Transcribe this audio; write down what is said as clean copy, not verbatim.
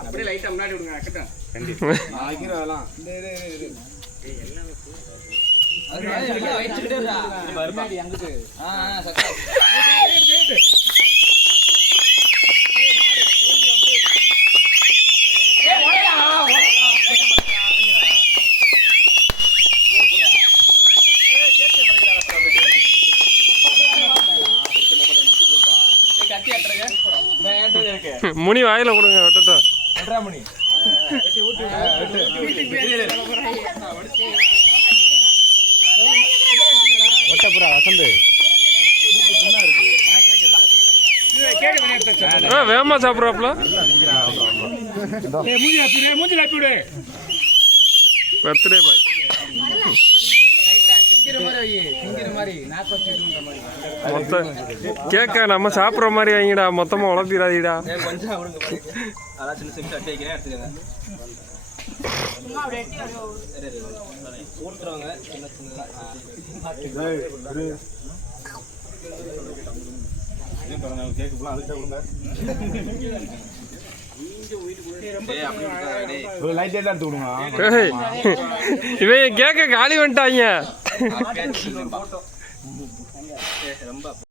அப்படியே லைட்டா முன்னாடி விடுங்க அக்கட்டும் முனி வாயில கொடுங்க வெட்டட்டும். வேகமா சாப்பிட்றாப்ல. பர்த்டே பாய் மொத்த கேக்க நம்ம சாப்பிட்ற மாதிரி வாங்கிடா, மொத்தமா உழப்பிடாதீடா. இவன் கேக்க காலி வந்துட்டாங்க.